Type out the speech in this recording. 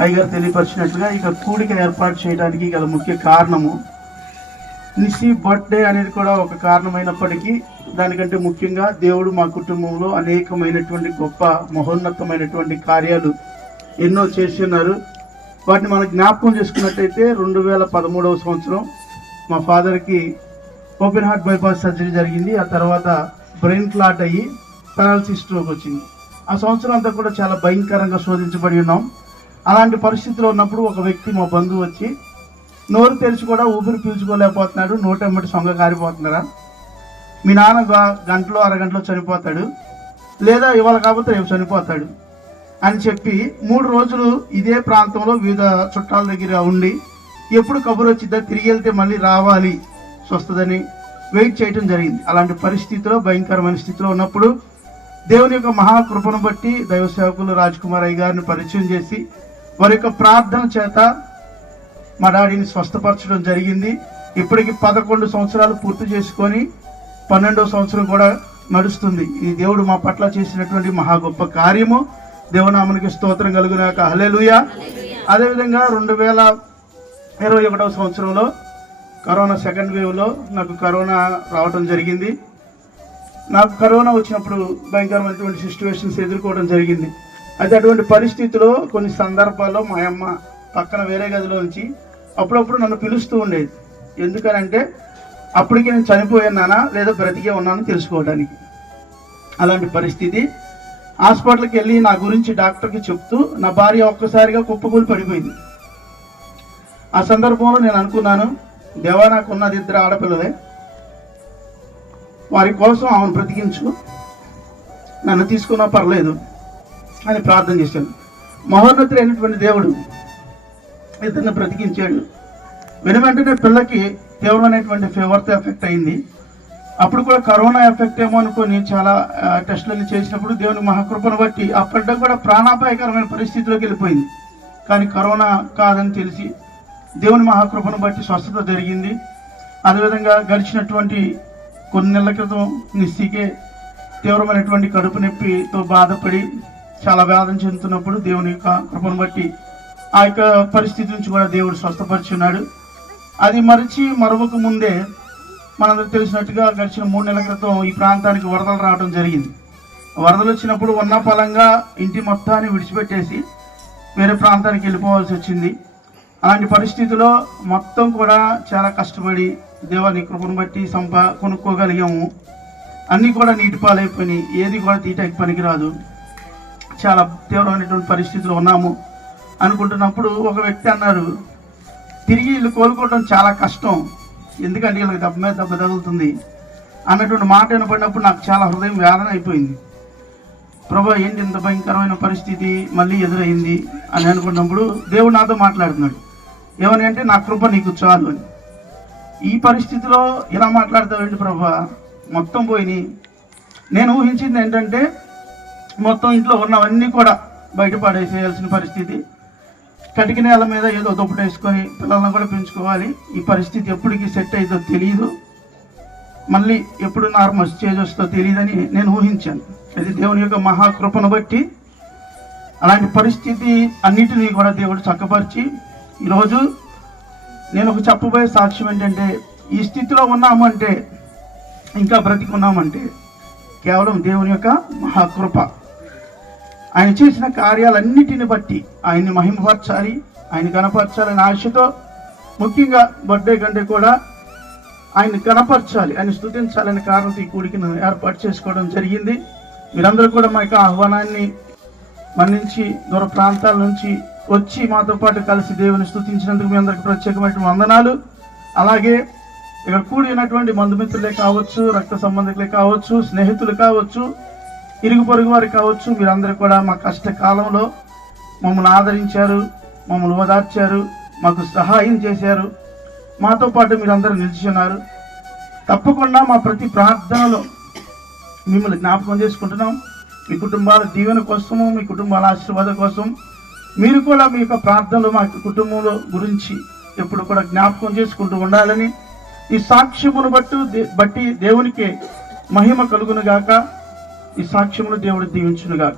అయ్యగారు తెలియపరిచినట్లుగా ఇక కూడిక ఏర్పాటు చేయడానికి గల ముఖ్య కారణము నిసి బర్త్డే అనేది కూడా ఒక కారణమైనప్పటికీ దానికంటే ముఖ్యంగా దేవుడు మా కుటుంబంలో అనేకమైనటువంటి గొప్ప మహోన్నతమైనటువంటి కార్యాలు ఎన్నో చేసి ఉన్నారు. వాటిని మనం జ్ఞాపకం చేసుకున్నట్టయితే 2013వ సంవత్సరం మా ఫాదర్కి ఓపెన్ హార్ట్ బైపాస్ సర్జరీ జరిగింది. ఆ తర్వాత బ్రెయిన్ క్లాట్ అయ్యి పెరాలసిస్ స్ట్రోక్ వచ్చింది. ఆ సంవత్సరం అంతా కూడా చాలా భయంకరంగా శోధించబడి ఉన్నాం. అలాంటి పరిస్థితిలో ఉన్నప్పుడు ఒక వ్యక్తి మా బంధువు వచ్చి, నోరు తెరిచి కూడా ఊపిరి పీల్చుకోలేకపోతున్నాడు, నోటెమ్మటి సొంగ కారిపోతున్నారా, మీ నాన్న గంటలో అరగంటలో చనిపోతాడు, లేదా ఇవాళ కాకపోతే రేపు చనిపోతాడు అని చెప్పి 3 రోజులు ఇదే ప్రాంతంలో వివిధ చుట్టాల దగ్గర ఉండి ఎప్పుడు కబురు వచ్చిద్దా తిరిగి వెళ్తే మళ్ళీ రావాలి వస్తుందని వెయిట్ చేయడం జరిగింది. అలాంటి పరిస్థితిలో భయంకరమైన స్థితిలో ఉన్నప్పుడు దేవుని యొక్క మహాకృపను బట్టి దైవ సేవకులు రాజ్కుమార్ అయ్య గారిని పరిచయం చేసి వారి యొక్క ప్రార్థన చేత మా డాడీని స్వస్థపరచడం జరిగింది. ఇప్పటికి 11 సంవత్సరాలు పూర్తి చేసుకొని 12వ సంవత్సరం కూడా నడుస్తుంది. ఈ దేవుడు మా పట్ల చేసినటువంటి మహా గొప్ప కార్యము. దేవునామనికి స్తోత్రం కలుగునాక. హల్లెలూయా. అదేవిధంగా 2021వ సంవత్సరంలో కరోనా సెకండ్ వేవ్లో నాకు కరోనా రావడం జరిగింది. నాకు కరోనా వచ్చినప్పుడు భయంకరమైనటువంటి సిచ్యువేషన్స్ ఎదుర్కోవడం జరిగింది. అయితే అటువంటి పరిస్థితిలో కొన్ని సందర్భాల్లో మా అమ్మ పక్కన వేరే గదిలో నుంచి అప్పుడప్పుడు నన్ను పిలుస్తూ ఉండేది. ఎందుకనంటే అప్పటికి నేను చనిపోయానా లేదా బ్రతికే ఉన్నానో తెలుసుకోవడానికి. అలాంటి పరిస్థితి. హాస్పిటల్కి వెళ్ళి నా గురించి డాక్టర్కి చెప్తూ నా భార్య ఒక్కసారిగా కుప్పకూలి పడిపోయింది. ఆ సందర్భంలో నేను అనుకున్నాను, దేవా నాకు ఉన్నది 2 ఆడపిల్లలే, వారి కోసం ఆమెను బ్రతికించు, నన్ను తీసుకున్నా పర్లేదు అని ప్రార్థన చేశాను. మహోన్నతుడైనటువంటి దేవుడు ఇతన్ని బ్రతికించాడు. వెంటనే పిల్లకి తీవ్రమైనటువంటి ఫీవర్తో ఎఫెక్ట్ అయింది. అప్పుడు కూడా కరోనా ఎఫెక్ట్ ఏమో అనుకొని చాలా టెస్టులన్నీ చేసినప్పుడు దేవుని మహాకృపను బట్టి ఆ బిడ్డ కూడా ప్రాణాపాయకరమైన పరిస్థితిలోకి వెళ్ళిపోయింది. కానీ కరోనా కాదని తెలిసి దేవుని మహాకృపను బట్టి స్వస్థత జరిగింది. అదేవిధంగా గడిచినటువంటి కొన్ని నెలల క్రితం నిస్సికే తీవ్రమైనటువంటి కడుపు నొప్పితో బాధపడి చాలా వేదన చెందుతున్నప్పుడు దేవుని యొక్క కృపను బట్టి ఆ యొక్క పరిస్థితి నుంచి కూడా దేవుడు స్వస్థపరిచున్నాడు. అది మరొక ముందే మనందరూ తెలిసినట్టుగా గడిచిన 3 నెలల క్రితం ఈ ప్రాంతానికి వరదలు రావడం జరిగింది. వరదలు వచ్చినప్పుడు ఉన్న ఫలంగా ఇంటి మొత్తాన్ని విడిచిపెట్టేసి వేరే ప్రాంతానికి వెళ్ళిపోవాల్సి వచ్చింది. అలాంటి పరిస్థితిలో మొత్తం కూడా చాలా కష్టపడి దేవుని కృపను బట్టి కొనుక్కోగలిగాము. అన్నీ కూడా నీటి పాలైపోయినాయి, ఏది కూడా తీయటానికి పనికిరాదు. చాలా తీవ్రమైనటువంటి పరిస్థితిలో ఉన్నాము అనుకుంటున్నప్పుడు ఒక వ్యక్తి అన్నారు, తిరిగి వీళ్ళు కోలుకోవడం చాలా కష్టం, ఎందుకంటే వీళ్ళకి దెబ్బ మీద దెబ్బ తగులుతుంది అన్నటువంటి మాట వినపడినప్పుడు నాకు చాలా హృదయం వేదన అయిపోయింది. ప్రభా, ఏంటి ఇంత భయంకరమైన పరిస్థితి మళ్ళీ ఎదురైంది అని అనుకున్నప్పుడు దేవుడు నాతో మాట్లాడుతున్నాడు. ఏమని అంటే, నా కృప నీకు చాలు అని. ఈ పరిస్థితిలో ఇలా మాట్లాడతావు ఏంటి ప్రభా, మొత్తం పోయినాయి. నేను ఊహించింది ఏంటంటే మొత్తం ఇంట్లో ఉన్నవన్నీ కూడా బయట పడేసేయాల్సిన పరిస్థితి, కటిక నేల మీద ఏదో దుప్పటేసుకొని పిల్లలను కూడా పెంచుకోవాలి. ఈ పరిస్థితి ఎప్పటికీ సెట్ అయిందో తెలియదు, మళ్ళీ ఎప్పుడు నార్మల్ స్టేజ్ వస్తుందో తెలియదని నేను ఊహించాను. అది దేవుని యొక్క మహాకృపను బట్టి అలాంటి పరిస్థితి అన్నిటినీ కూడా దేవుడు చక్కపరిచి ఈరోజు నేను ఒక చెప్పబోయే సాక్ష్యం ఏంటంటే, ఈ స్థితిలో ఉన్నామంటే, ఇంకా బ్రతికున్నామంటే కేవలం దేవుని యొక్క మహాకృప. ఆయన చేసిన కార్యాలన్నిటిని బట్టి ఆయన్ని మహిమపరచాలి, ఆయన కనపరచాలని ఆశతో, ముఖ్యంగా బర్త్డే కంటే కూడా ఆయన కనపరచాలి, ఆయన స్తుతించాలనే కారణంతో ఈ కూడికను ఏర్పాటు చేసుకోవడం జరిగింది. మీరందరూ కూడా మా యొక్క ఆహ్వానాన్ని మన్నించి దూర ప్రాంతాల నుంచి వచ్చి మాతో పాటు కలిసి దేవుని స్తుతించినందుకు మీ అందరికి ప్రత్యేకమైన వందనాలు. అలాగే ఇక్కడ కూడినటువంటి బంధుమిత్రులే కావచ్చు, రక్త సంబంధికులే కావచ్చు, స్నేహితులు కావచ్చు, ఇరుగు పొరుగు వారు కావచ్చు, మీరందరూ కూడా మా కష్టకాలంలో మమ్మల్ని ఆదరించారు, మమ్మల్ని ఓదార్చారు, మాకు సహాయం చేశారు, మాతో పాటు మీరందరూ నిలిచున్నారు. తప్పకుండా మా ప్రతి ప్రార్థనలో మిమ్మల్ని జ్ఞాపకం చేసుకుంటున్నాం. మీ కుటుంబాల దీవెన కోసము, మీ కుటుంబాల ఆశీర్వాదం కోసం మీరు కూడా మీ యొక్క ప్రార్థనలు మా కుటుంబంలో గురించి ఎప్పుడు కూడా జ్ఞాపకం చేసుకుంటూ ఉండాలని, ఈ సాక్ష్యమును బట్టి దేవునికి మహిమ కలుగును గాక. ఈ సాక్ష్యమును దేవుడు దీవించును గాక.